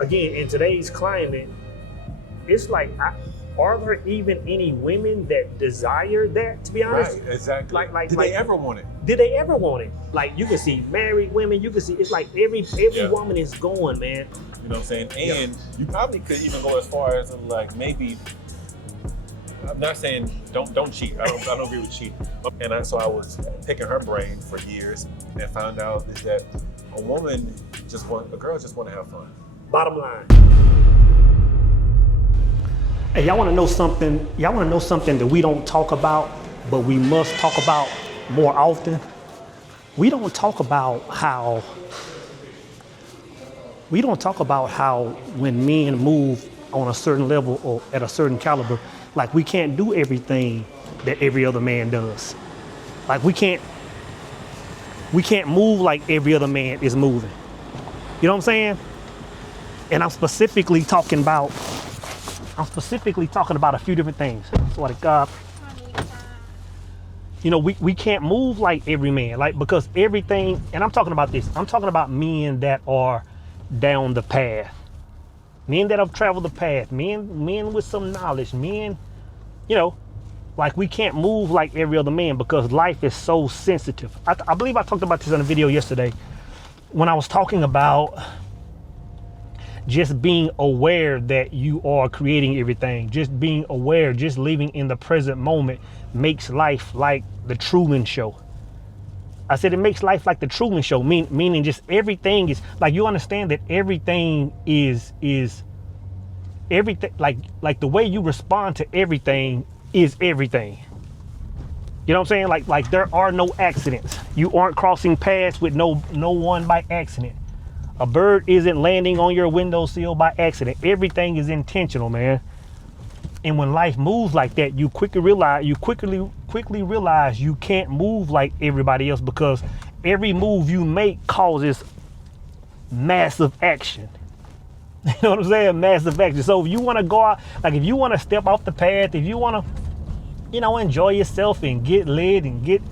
again, in today's climate, it's like, are there even any women that desire that, to be honest? Right, exactly. Did they ever want it? Did they ever want it? Like, you can see married women, you can see, it's like every woman is going, man. You know what I'm saying? And you probably could even go as far as like maybe, I'm not saying don't cheat. I don't agree with cheating. And so I was picking her brain for years and found out is that a girl just want to have fun. Bottom line. Hey, y'all want to know something? Y'all want to know something that we don't talk about, but we must talk about more often? We don't talk about how when men move on a certain level or at a certain caliber, like we can't do everything that every other man does. Like we can't move like every other man is moving. You know what I'm saying? And I'm specifically talking about a few different things. So like, you know, we can't move like every man, like, because everything, and I'm talking about men that are down the path, men that have traveled the path, men with some knowledge, men, you know, like we can't move like every other man because life is so sensitive. I believe I talked about this in a video yesterday when I was talking about just being aware that you are creating everything, just being aware, just living in the present moment makes life like the Truman Show. I said it makes life like the Truman Show, meaning just everything is like, you understand that everything is everything, like the way you respond to everything is everything. You know what I'm saying? Like there are no accidents. You aren't crossing paths with no one by accident. A bird isn't landing on your windowsill by accident. Everything is intentional, man. And when life moves like that, you quickly realize you can't move like everybody else, because every move you make causes massive action. You know what I'm saying? Massive action. So if you want to go out, like if you want to step off the path, if you want to, you know, enjoy yourself and get lit and get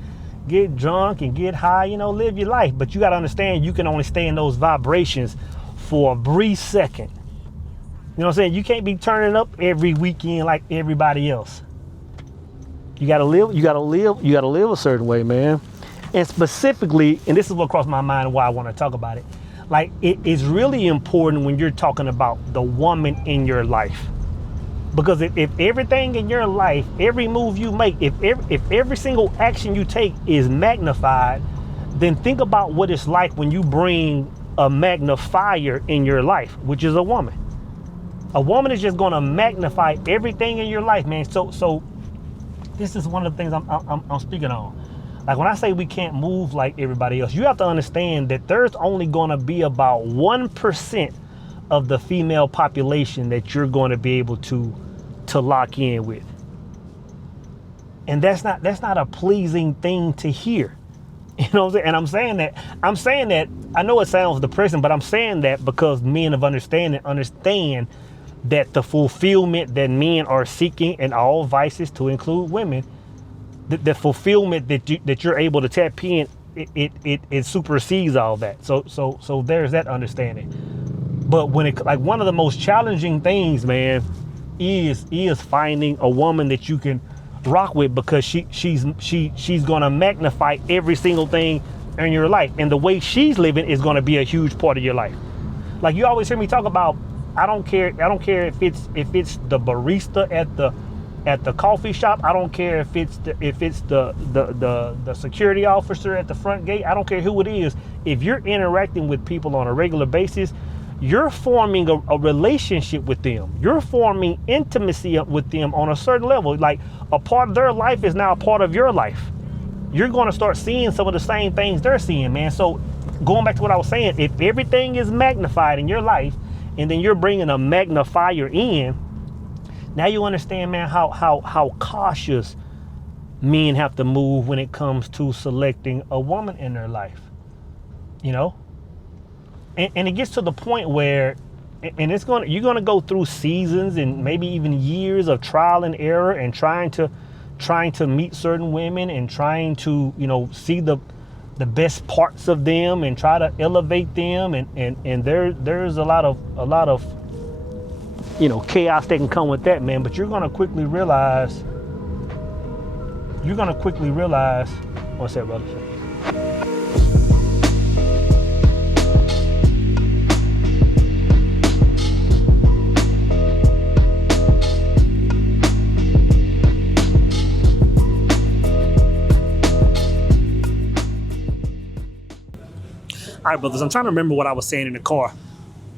drunk and get high, you know, live your life. But you got to understand, you can only stay in those vibrations for a brief second. You know what I'm saying? You can't be turning up every weekend like everybody else. You gotta live a certain way, man. And specifically, and this is what crossed my mind and why I want to talk about it. Like, it is really important when you're talking about the woman in your life. Because if everything in your life, every move you make, if every single action you take is magnified, then think about what it's like when you bring a magnifier in your life, which is a woman. A woman is just gonna magnify everything in your life, man. So this is one of the things I'm speaking on. Like when I say we can't move like everybody else, you have to understand that there's only gonna be about 1% of the female population that you're going to be able to lock in with. And that's not a pleasing thing to hear. You know what I'm saying? And I'm saying that, I know it sounds depressing, but I'm saying that because men of understand that the fulfillment that men are seeking in all vices, to include women, the fulfillment that you're able to tap in, it supersedes all that. So there's that understanding. But when it, like, one of the most challenging things, man, is finding a woman that you can rock with, because she's gonna magnify every single thing in your life, and the way she's living is gonna be a huge part of your life. Like, you always hear me talk about, I don't care if it's the barista at the coffee shop. I don't care if it's the security officer at the front gate. I don't care who it is. If you're interacting with people on a regular basis, you're forming a relationship with them. You're forming intimacy with them on a certain level. Like, a part of their life is now a part of your life. You're going to start seeing some of the same things they're seeing, man. So going back to what I was saying, if everything is magnified in your life, and then you're bringing a magnifier in, now you understand, man, how cautious men have to move when it comes to selecting a woman in their life, you know? And it gets to the point where, and you're gonna go through seasons and maybe even years of trial and error, and trying to meet certain women, and trying to, you know, see the the best parts of them and try to elevate them, and there's a lot of chaos that can come with that, man. But you're gonna quickly realize what's that, brother? All right, brothers, I'm trying to remember what I was saying in the car.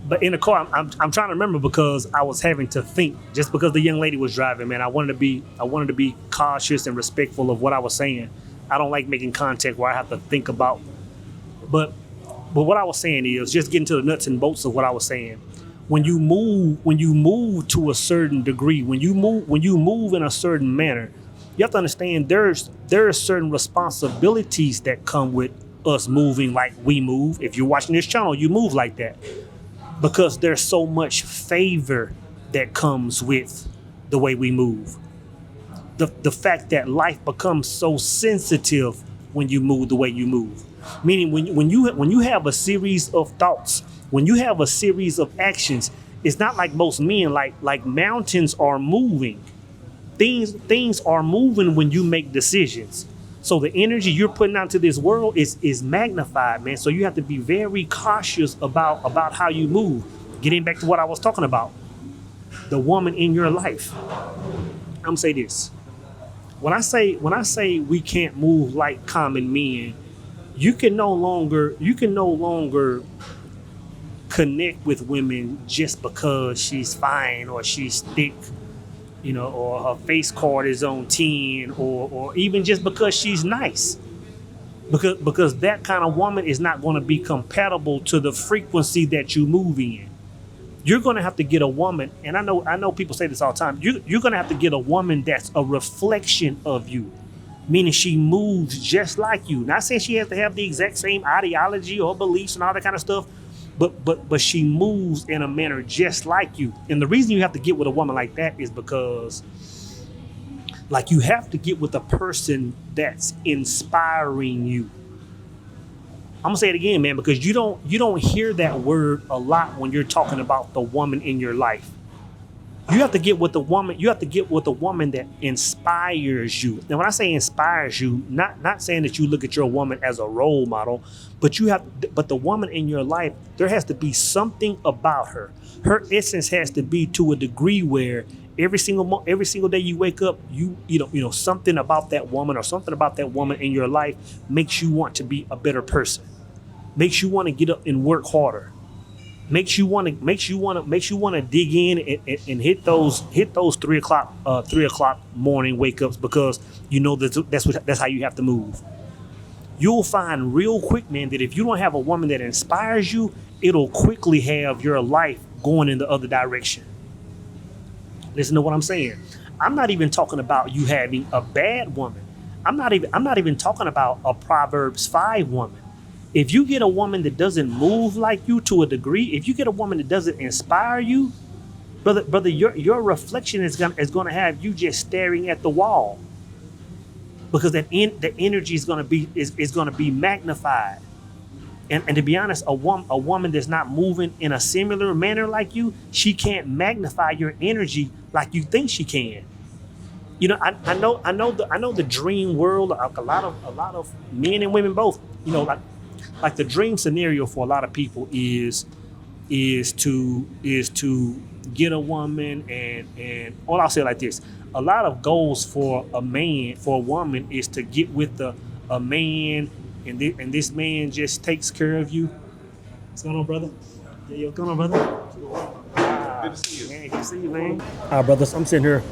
But in the car, I'm trying to remember because I was having to think. Just because the young lady was driving, man, I wanted to be cautious and respectful of what I was saying. I don't like making contact where I have to think about. But what I was saying is just getting to the nuts and bolts of what I was saying. When you move to a certain degree, when you move in a certain manner, you have to understand there are certain responsibilities that come with us moving like we move. If you're watching this channel, you move like that because there's so much favor that comes with the way we move. The fact that life becomes so sensitive when you move the way you move. Meaning when you have a series of thoughts, when you have a series of actions, it's not like most men, like mountains are moving. Things are moving when you make decisions. So the energy you're putting out into this world is magnified, man. So you have to be very cautious about how you move. Getting back to what I was talking about, the woman in your life. I'm gonna say this. When I say we can't move like common men, you can no longer connect with women just because she's fine or she's thick, or her face card is on 10, or even just because she's nice. Because that kind of woman is not going to be compatible to the frequency that you move in. You're going to have to get a woman, and I know people say this all the time, you're going to have to get a woman that's a reflection of you, meaning she moves just like you. Not saying she has to have the exact same ideology or beliefs and all that kind of stuff, but she moves in a manner just like you. And the reason you have to get with a woman like that is because, like, you have to get with a person that's inspiring you. I'm gonna say it again, man, because you don't hear that word a lot when you're talking about the woman in your life. You have to get with the woman. You have to get with a woman that inspires you. Now, when I say inspires you, not saying that you look at your woman as a role model, but the woman in your life, there has to be something about her. Her essence has to be to a degree where every single day you wake up, you know something about that woman or something about that woman in your life makes you want to be a better person. Makes you want to get up and work harder. Makes you want to dig in and hit those 3 o'clock morning wake ups, because you know that's how you have to move. You'll find real quick, man, that if you don't have a woman that inspires you, it'll quickly have your life going in the other direction. Listen to what I'm saying. I'm not even talking about you having a bad woman. I'm not even talking about a Proverbs 5 woman. If you get a woman that doesn't move like you to a degree, if you get a woman that doesn't inspire you, brother, your reflection is gonna have you just staring at the wall, because the energy is gonna be magnified. And to be honest, a woman that's not moving in a similar manner like you, she can't magnify your energy like you think she can. I know the dream world. A lot of men and women both. Like the dream scenario for a lot of people is to get a woman, and all I'll say like this: a lot of goals for a woman is to get with a man, and this man just takes care of you. What's going on, brother? Yeah, what's going on, brother? Good to see you. Man, good to see you, man. All right, brothers, I'm sitting here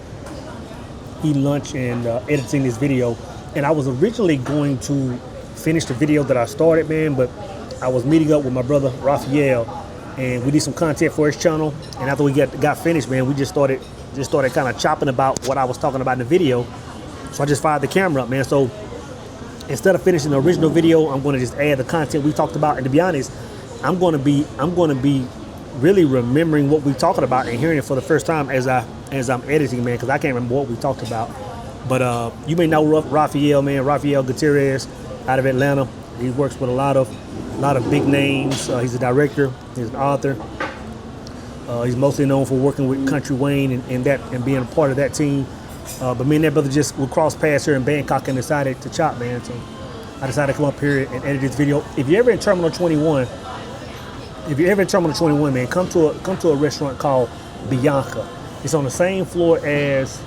eating lunch and editing this video, and I was originally going to finish the video that I started, man, but I was meeting up with my brother Raphael, and we did some content for his channel. And after we got finished, man, we just started kind of chopping about what I was talking about in the video. So I just fired the camera up, man. So instead of finishing the original video, I'm going to just add the content we talked about. And to be honest, I'm going to be really remembering what we talking about and hearing it for the first time as I'm editing, man, because I can't remember what we talked about. But you may know Raphael, man, Raphael Gutierrez, out of Atlanta. He works with a lot of big names. He's a director. He's an author. He's mostly known for working with Country Wayne and being a part of that team. But me and that brother just would cross paths here in Bangkok and decided to chop, man. So I decided to come up here and edit this video. If you're ever in Terminal 21, man, come to a restaurant called Bianca. It's on the same floor as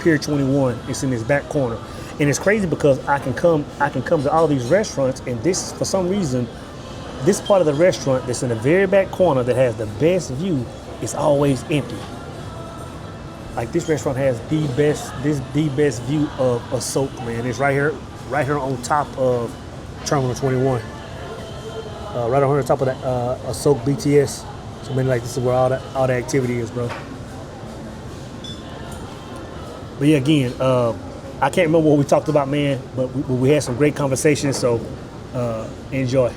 Pier 21. It's in this back corner. And it's crazy because I can come to all these restaurants, and this, for some reason, this part of the restaurant that's in the very back corner that has the best view is always empty. Like, this restaurant has the best view of a soak, man. It's right here on top of Terminal 21. Right on the top of that a soak BTS. So, man, like, this is where all the activity is, bro. But yeah, again, I can't remember what we talked about, man, but we had some great conversations, so enjoy.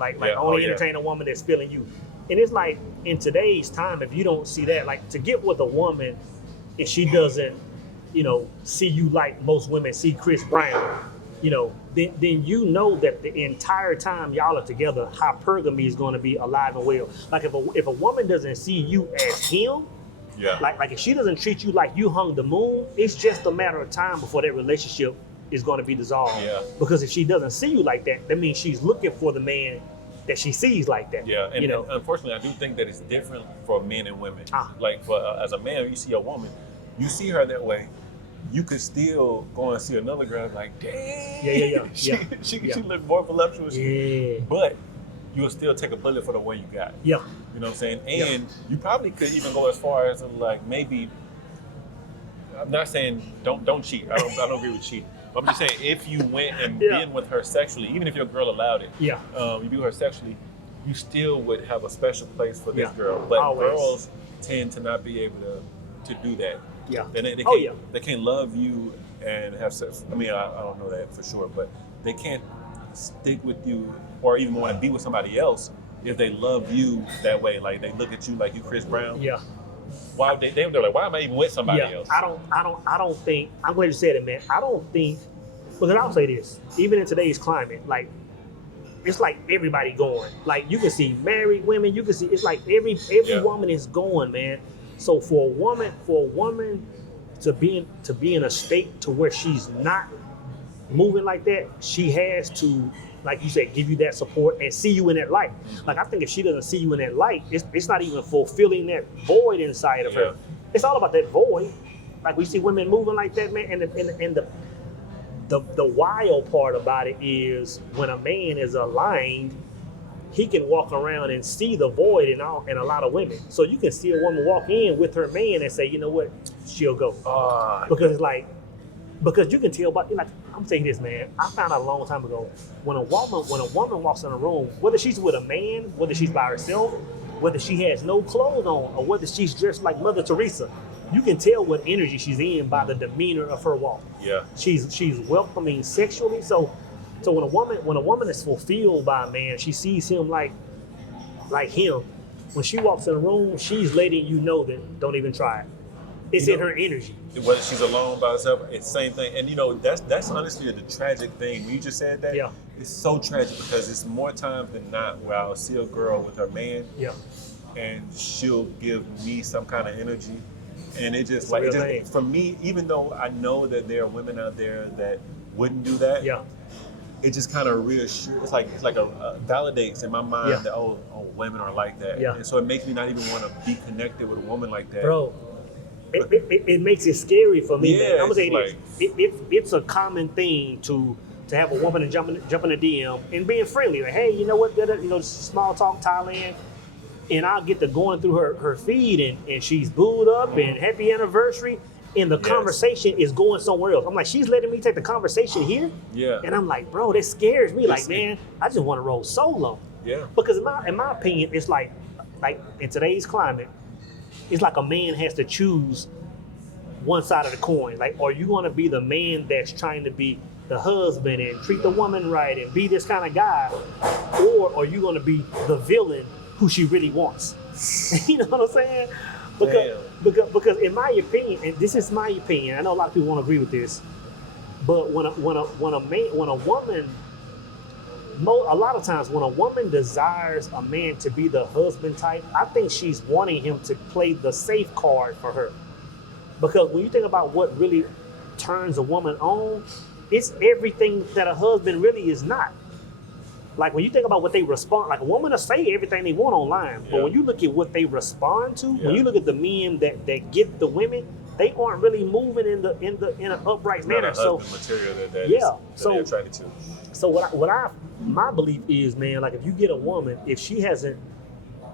Only entertain a woman that's feeling you. And it's like, in today's time, if you don't see that, like, to get with a woman, if she doesn't, see you like most women see Chris Brown, then you know that the entire time y'all are together, hypergamy is going to be alive and well. Like, if a woman doesn't see you as him, yeah. Like if she doesn't treat you like you hung the moon, it's just a matter of time before that relationship is going to be dissolved. Yeah. Because if she doesn't see you like that means she's looking for the man that she sees like that. Yeah, and unfortunately, I do think that it's different for men and women. Like, as a man, you see a woman, you see her that way, you could still go and see another girl like, dang, she look more voluptuous, but you will still take a bullet for the one you got. Yeah. You know what I'm saying? And you probably could even go as far as like, maybe, I'm not saying don't cheat. I don't agree with cheating. I'm just saying, if you went and been with her sexually, even if your girl allowed it, you be with her sexually, you still would have a special place for this girl. But always. Girls tend to not be able to do that. Yeah. They can't love you and have sex. I mean, I don't know that for sure, but they can't stick with you or even want to be with somebody else if they love you that way. Like, they look at you like you Chris Brown. Yeah. Why they're like, why am I even with somebody else? I don't think, I'm glad you said it, man. I don't think, because I'll say this, even in today's climate, like, it's like everybody going. Like, you can see married women, you can see, it's like every woman is going, man. So for a woman to be in a state to where she's not moving like that, she has to, like you said, give you that support and see you in that light. Like, I think if she doesn't see you in that light, it's not even fulfilling that void inside of her. It's all about that void. Like, we see women moving like that, man. And the wild part about it is when a man is aligned, he can walk around and see the void in a lot of women. So you can see a woman walk in with her man and say, you know what, she'll go. Because it's like, because you can tell by, like, I'm saying this, man. I found out a long time ago, when a woman walks in a room, whether she's with a man, whether she's by herself, whether she has no clothes on, or whether she's dressed like Mother Teresa, you can tell what energy she's in by the demeanor of her walk. Yeah. She's welcoming sexually. So when a woman is fulfilled by a man, she sees him like him. When she walks in a room, she's letting you know that don't even try it. It's in her energy. Whether she's alone by herself, it's the same thing. And that's honestly the tragic thing. When you just said that, it's so tragic because it's more times than not where I'll see a girl with her man, and she'll give me some kind of energy. And for me, even though I know that there are women out there that wouldn't do that, it just kind of reassures. It's like validates in my mind that women are like that, and so it makes me not even want to be connected with a woman like that, bro. It makes it scary for me, man. I'm gonna say this. It's a common thing to have a woman and jump in the DM and being friendly. Like, hey, you know what? Small talk, Thailand. And I'll get to going through her feed and she's booed up and happy anniversary. And the conversation is going somewhere else. I'm like, she's letting me take the conversation here? Yeah. And I'm like, bro, that scares me. Like, man, I just want to roll solo. Yeah. Because in my opinion, it's like in today's climate, it's like a man has to choose one side of the coin. Like, are you going to be the man that's trying to be the husband and treat the woman right and be this kind of guy? Or are you going to be the villain who she really wants? You know what I'm saying? Because in my opinion, and this is my opinion, I know a lot of people won't agree with this, but when a woman a lot of times when a woman desires a man to be the husband type, I think she's wanting him to play the safe card for her. Because when you think about what really turns a woman on, it's everything that a husband really is not. Like when you think about what they respond, like a woman will say everything they want online, but when you look at what they respond to, when you look at the men that get the women, they aren't really moving in an upright manner. So material that they're attracted to. So my belief is, man, like if you get a woman, if she hasn't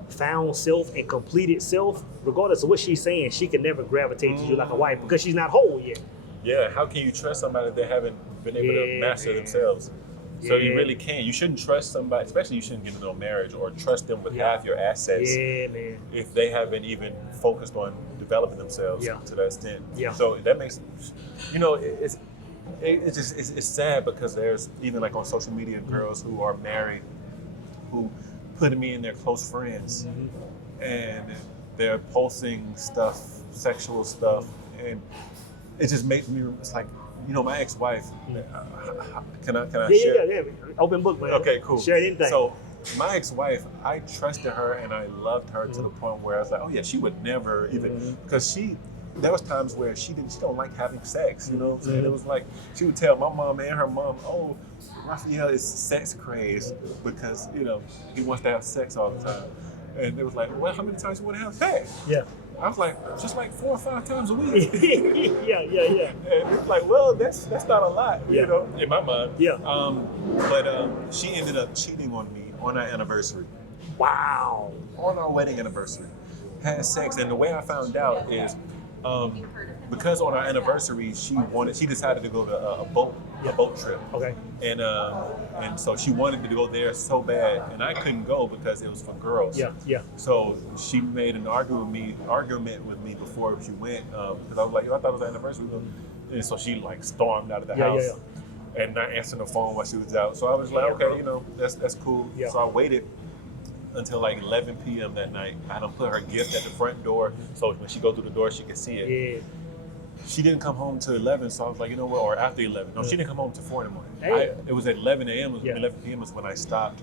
found self and completed self, regardless of what she's saying, she can never gravitate to you like a wife because she's not whole yet. Yeah, how can you trust somebody that they haven't been able to master themselves? So you really can't. You shouldn't trust somebody, especially you shouldn't get into a marriage or trust them with half your assets if they haven't even focused on developing themselves to that extent. Yeah. So that makes, it's sad because there's even like on social media girls who are married who put me in their close friends and they're posting stuff, sexual stuff, and it just makes me, it's like, my ex-wife, can I share? Yeah. Open book, man. Okay, cool. Share anything. So my ex-wife, I trusted her and I loved her to the point where I was like, oh yeah, she would never even, because there was times where she don't like having sex, you know what I'm saying? It was like, she would tell my mom and her mom, oh, Raphael is sex crazed because, he wants to have sex all the time. And it was like, well, how many times you want to have sex? Yeah. I was like, just like 4 or 5 times a week. Yeah. And it's like, well, that's not a lot, in my mind. Yeah. But she ended up cheating on me on our anniversary. Wow. On our wedding anniversary. Had sex, and the way I found out is because on our anniversary she decided to go to a boat trip. Okay. And so she wanted me to go there so bad, and I couldn't go because it was for girls. Yeah. So she made an argument with me before she went, because I was like, I thought it was the anniversary. And so she like stormed out of the house and not answering the phone while she was out. So I was like, okay, that's cool. Yeah. So I waited until like 11 p.m. that night. I done put her gift at the front door, so when she go through the door, she can see it. Yeah. She didn't come home till 11, so I was like, you know what, or after 11. No, she didn't come home till 4 in the morning. Hey. It was at 11 a.m., 11 p.m. is when I stopped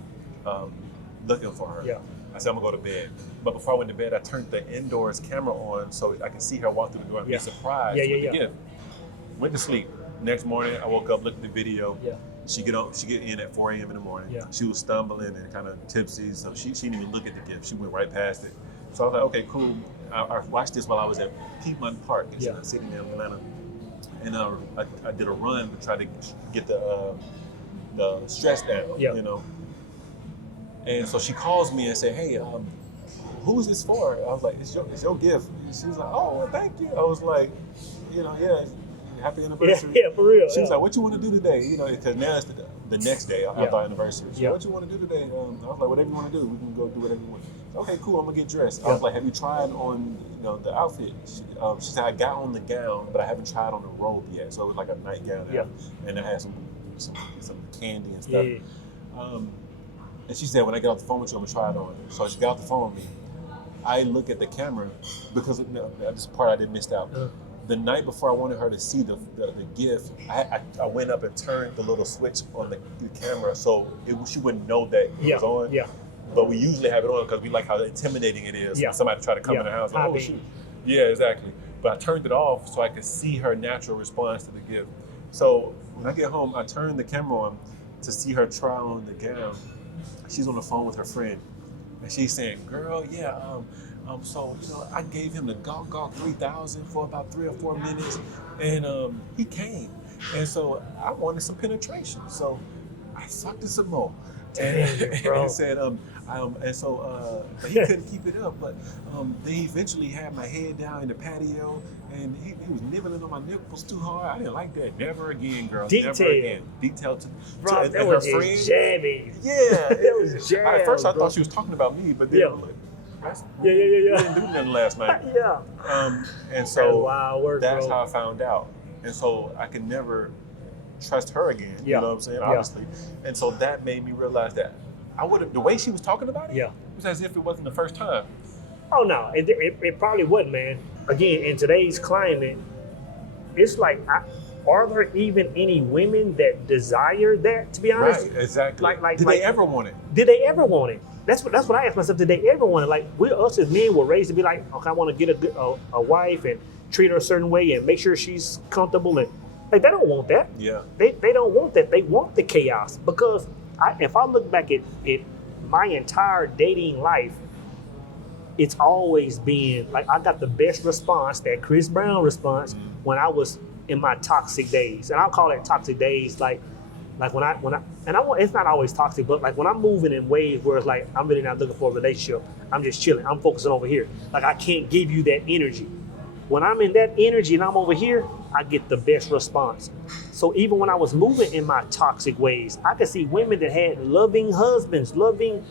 looking for her. Yeah. I said, I'm gonna go to bed. But before I went to bed, I turned the indoors camera on so I could see her walk through the door and be surprised with the gift. Went to sleep. Next morning, I woke up, looked at the video. Yeah. She get in at 4 a.m. in the morning. Yeah. She was stumbling and kind of tipsy, so she didn't even look at the gift. She went right past it. So I was like, okay, cool. I watched this while I was at Piedmont Park in the city in Atlanta, and I did a run to try to get the stress down, And so she calls me and said, hey, who's this for? I was like, it's your gift. And she was like, oh, well, thank you. I was like, happy anniversary. Yeah, for real. She was like, what you want to do today? Because now it's the next day after our anniversary. So what you want to do today? I was like, whatever you want to do, we can go do whatever you want. Okay, cool, I'm gonna get dressed. I was like, have you tried on the outfit? She said, I got on the gown, but I haven't tried on the robe yet. So it was like a nightgown. Yeah. And I had some candy and stuff. Yeah. And she said, when I get off the phone with you, I'm gonna try it on. So she got off the phone with me. I look at the camera because this part I didn't miss out. The night before I wanted her to see the gift, I went up and turned the little switch on the camera so she wouldn't know that it was on. Yeah. But we usually have it on because we like how intimidating it is when somebody try to come in the house. Like, oh, shoot. Yeah, exactly. But I turned it off so I could see her natural response to the gift. So when I get home, I turn the camera on to see her try on the gown. She's on the phone with her friend. And she's saying, girl, so, I gave him the Gawk 3000 for about 3 or 4 minutes, and he came. And so I wanted some penetration. So I sucked it some more. And he said, but he couldn't keep it up. But they eventually had my head down in the patio, and he was nibbling on my nipples too hard. I didn't like that. Never again, girl. Never again. Detail to that was her friend. Jammy. Yeah, it was jam. At first, I thought she was talking about me, but then I'm like, we didn't do nothing last night. And so that's how I found out. And so I could never trust her again. You know what I'm saying? Obviously. And so that made me realize that the way she was talking about it, it was as if it wasn't the first time. Oh no, it probably wasn't, man. Again, in today's climate, it's like are there even any women that desire that, to be honest? Right, exactly. Like, Did they ever want it? Did they ever want it? That's what I asked myself. Did they ever want it? Like, us as men were raised to be like, okay, I want to get a wife and treat her a certain way and make sure she's comfortable, and like they don't want that. Yeah. They don't want that. They want the chaos, because if I look back at my entire dating life, it's always been like I got the best response, that Chris Brown response, when I was in my toxic days. And I'll call it toxic days, like when I and I want, it's not always toxic, but like when I'm moving in ways where it's like I'm really not looking for a relationship, I'm just chilling, I'm focusing over here. Like I can't give you that energy. When I'm in that energy and I'm over here, I get the best response. So even when I was moving in my toxic ways, I could see women that had loving husbands, loving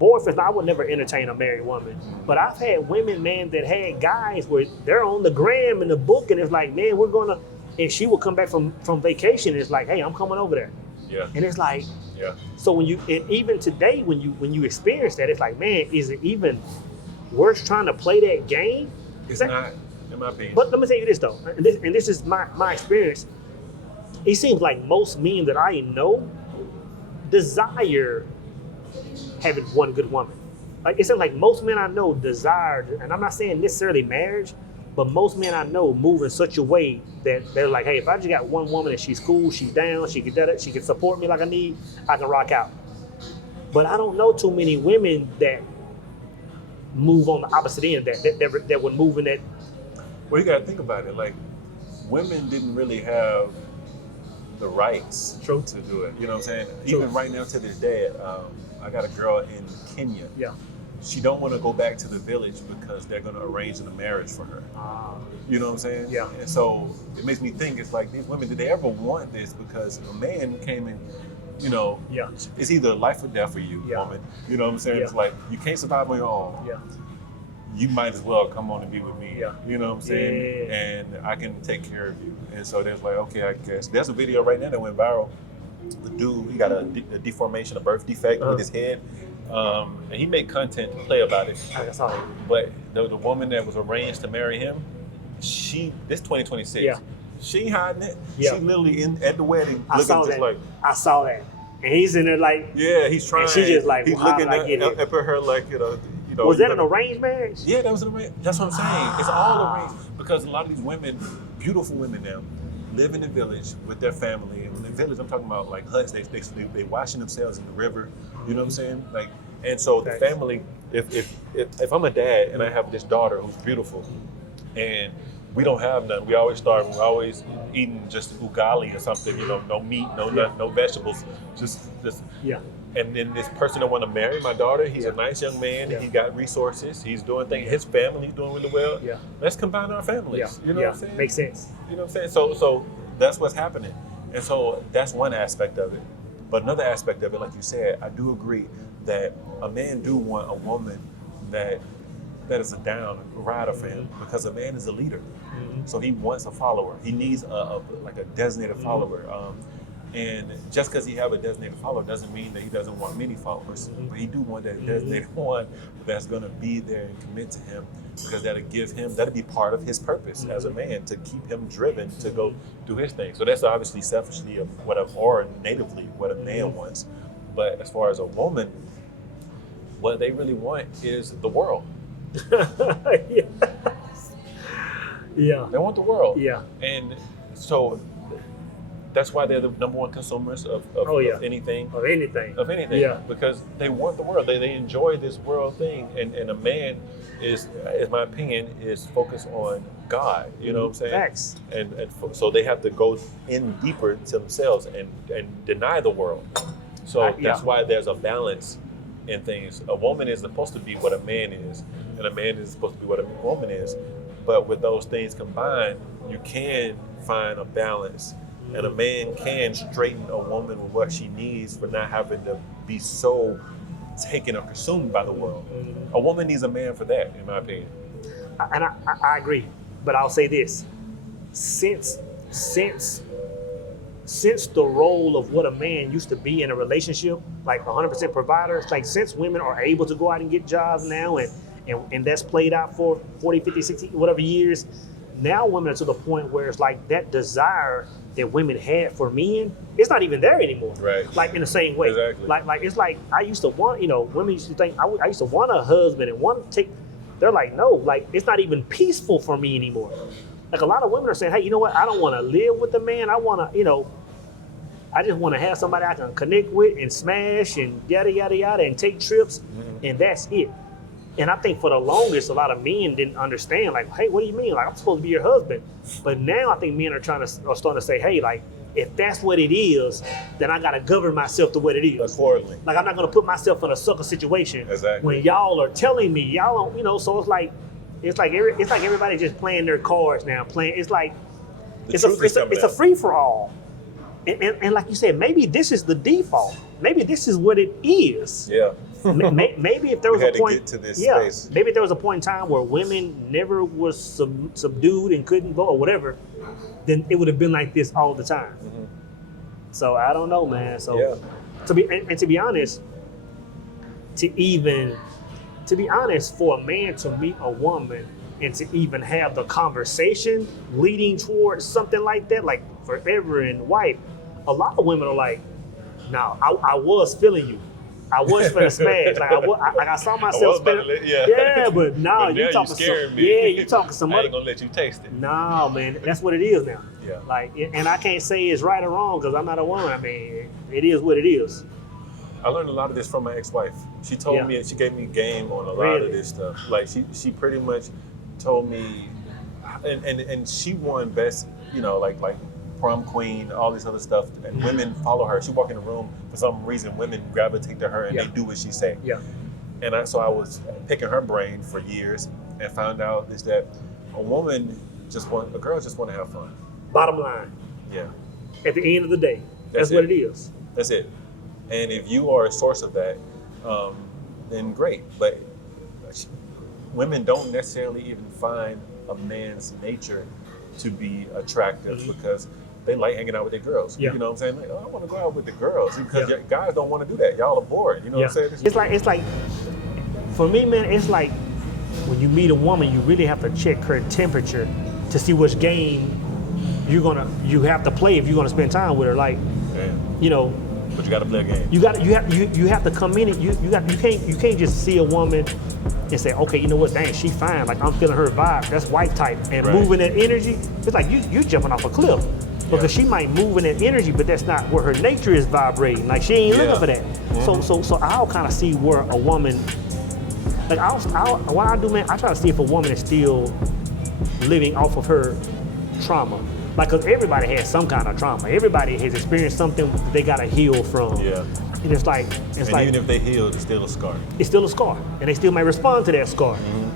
boyfriends. Now, I would never entertain a married woman, but I've had women, man, that had guys where they're on the gram in the book, and it's like, man, we're gonna, and she would come back from vacation, and it's like, hey, I'm coming over there. Yeah. And it's like, yeah. So when you, and even today, when you experience that, it's like, man, is it even worth trying to play that game? It's not, in my opinion. But let me tell you this though, and this is my experience. It seems like most men that I know desire having one good woman. Like it seems like most men I know desire, and I'm not saying necessarily marriage, but most men I know move in such a way that they're like, hey, if I just got one woman and she's cool, she's down, she can support me like I need, I can rock out. But I don't know too many women that move on the opposite end, that would move in that. Well, you got to think about it. Like, women didn't really have the rights True. to do it. You know what I'm saying? True. Even right now to this day, I got a girl in Kenya. Yeah. She don't want to go back to the village because they're going to arrange a marriage for her. You know what I'm saying? Yeah. And so it makes me think, it's like, these women, did they ever want this? Because a man came in, you know, Yeah. it's either life or death for you, Yeah. woman. You know what I'm saying? Yeah. It's like, you can't survive on your own. Yeah. You might as well come on and be with me. Yeah. You know what I'm saying? Yeah. And I can take care of you. And so there's like, okay, I guess. There's a video right now that went viral. The dude, he got a deformation, a birth defect with his head. And he made content to play about it. I saw it. But the woman that was arranged to marry him, this 2026, Yeah. she ain't hiding it. Yeah. She literally at the wedding I looking saw just that. like, I saw that. And he's in there like, yeah, he's trying. And she just like, he's well, how looking did I get it? at her like, you know. was that you an know, arranged marriage? Yeah, that was an arranged. That's what I'm saying. It's all arranged because a lot of these women, beautiful women now, live in the village with their family. And in the village, I'm talking about like huts. They washing themselves in the river. You know what I'm saying? Like, and so the family. If I'm a dad and I have this daughter who's beautiful, and we don't have none, we always starving. We're always eating just ugali or something. You know, no meat, no vegetables, just. Yeah. And then this person that want to marry my daughter, he's a nice young man. Yeah. He got resources. He's doing things. His family's doing really well. Yeah. Let's combine our families. Yeah. You know what I'm saying? Makes sense. You know what I'm saying? So that's what's happening. And so that's one aspect of it. But another aspect of it, like you said, I do agree that a man do want a woman that is a down rider for him, because a man is a leader. Mm-hmm. So he wants a follower. He needs a designated follower. And just because he have a designated follower doesn't mean that he doesn't want many followers. But he do want that designated one that's going to be there and commit to him, because that'll be part of his purpose as a man, to keep him driven to go do his thing. So that's obviously selfishly or natively what a man wants. But as far as a woman, what they really want is the world. Yeah. Yeah. They want the world. Yeah. And so that's why they're the number one consumers of anything. Of anything. Of anything. Yeah. Because they want the world. They enjoy this world thing. And a man is, in my opinion, is focused on God. You know what I'm saying? Facts. And so they have to go in deeper to themselves and deny the world. So that's why there's a balance in things. A woman is supposed to be what a man is, and a man is supposed to be what a woman is. But with those things combined, you can find a balance. And a man can straighten a woman with what she needs for not having to be so taken or consumed by the world. A woman needs a man for that, in my opinion. And I agree. But I'll say this. Since the role of what a man used to be in a relationship, like 100% provider, like since women are able to go out and get jobs now, and that's played out for 40, 50, 60, whatever years, now women are to the point where it's like that desire that women had for men, it's not even there anymore. Right. Like in the same way. Exactly. Like it's like I used to want, women used to think I used to want a husband and want to take. They're like, no, like it's not even peaceful for me anymore. Like a lot of women are saying, hey, you know what? I don't want to live with a man. I want to, I just want to have somebody I can connect with and smash and yada, yada, yada and take trips. And that's it. And I think for the longest, a lot of men didn't understand, like, hey, what do you mean? Like, I'm supposed to be your husband. But now I think men are starting to say, hey, like, if that's what it is, then I got to govern myself to what it is. Accordingly. Like, I'm not going to put myself in a sucker situation Exactly. when y'all are telling me, y'all don't, so it's like everybody just playing their cards now. It's like, it's a free-for-all. And like you said, maybe this is the default. Maybe this is what it is. Yeah. Maybe if there was a point, get to this space. Maybe if there was a point in time where women never was subdued and couldn't vote or whatever, then it would have been like this all the time. Mm-hmm. So I don't know, man. So to be honest, for a man to meet a woman and to even have the conversation leading towards something like that, like forever and wife, a lot of women are like, no, I was feeling you. I was finna smash. Like I saw myself but now you talking some. Yeah, you talking some. I ain't gonna let you taste it. No, man, that's what it is now. Yeah. Like, and I can't say it's right or wrong because I'm not a woman. I mean, it is what it is. I learned a lot of this from my ex-wife. She told me, she gave me game on a lot of this stuff. Like she pretty much told me, and she won best, like prom queen, all this other stuff, and women follow her. She walk in the room, for some reason, women gravitate to her and they do what she say. Yeah. And so I was picking her brain for years and found out is that a girl just want to have fun. Bottom line. Yeah. At the end of the day, that's what it is. That's it. And if you are a source of that, then great. But women don't necessarily even find a man's nature to be attractive because they like hanging out with their girls. Yeah. You know what I'm saying? Like, I want to go out with the girls because guys don't want to do that. Y'all are bored. You know what I'm saying? It's like, for me, man, it's like when you meet a woman, you really have to check her temperature to see which game you have to play if you're gonna spend time with her. Like, but you got to play a game. You have to come in and you can't just see a woman and say, okay, you know what, dang, she fine. Like I'm feeling her vibe. That's wife type. And moving that energy, it's like you jumping off a cliff. Because she might move in that energy, but that's not where her nature is vibrating. Like she ain't looking for that. Mm-hmm. So I'll kind of see where a woman, like what I do, man, I try to see if a woman is still living off of her trauma. Like, cause everybody has some kind of trauma. Everybody has experienced something that they gotta heal from. Yeah. And it's like even if they heal, it's still a scar. It's still a scar, and they still may respond to that scar. Mm-hmm.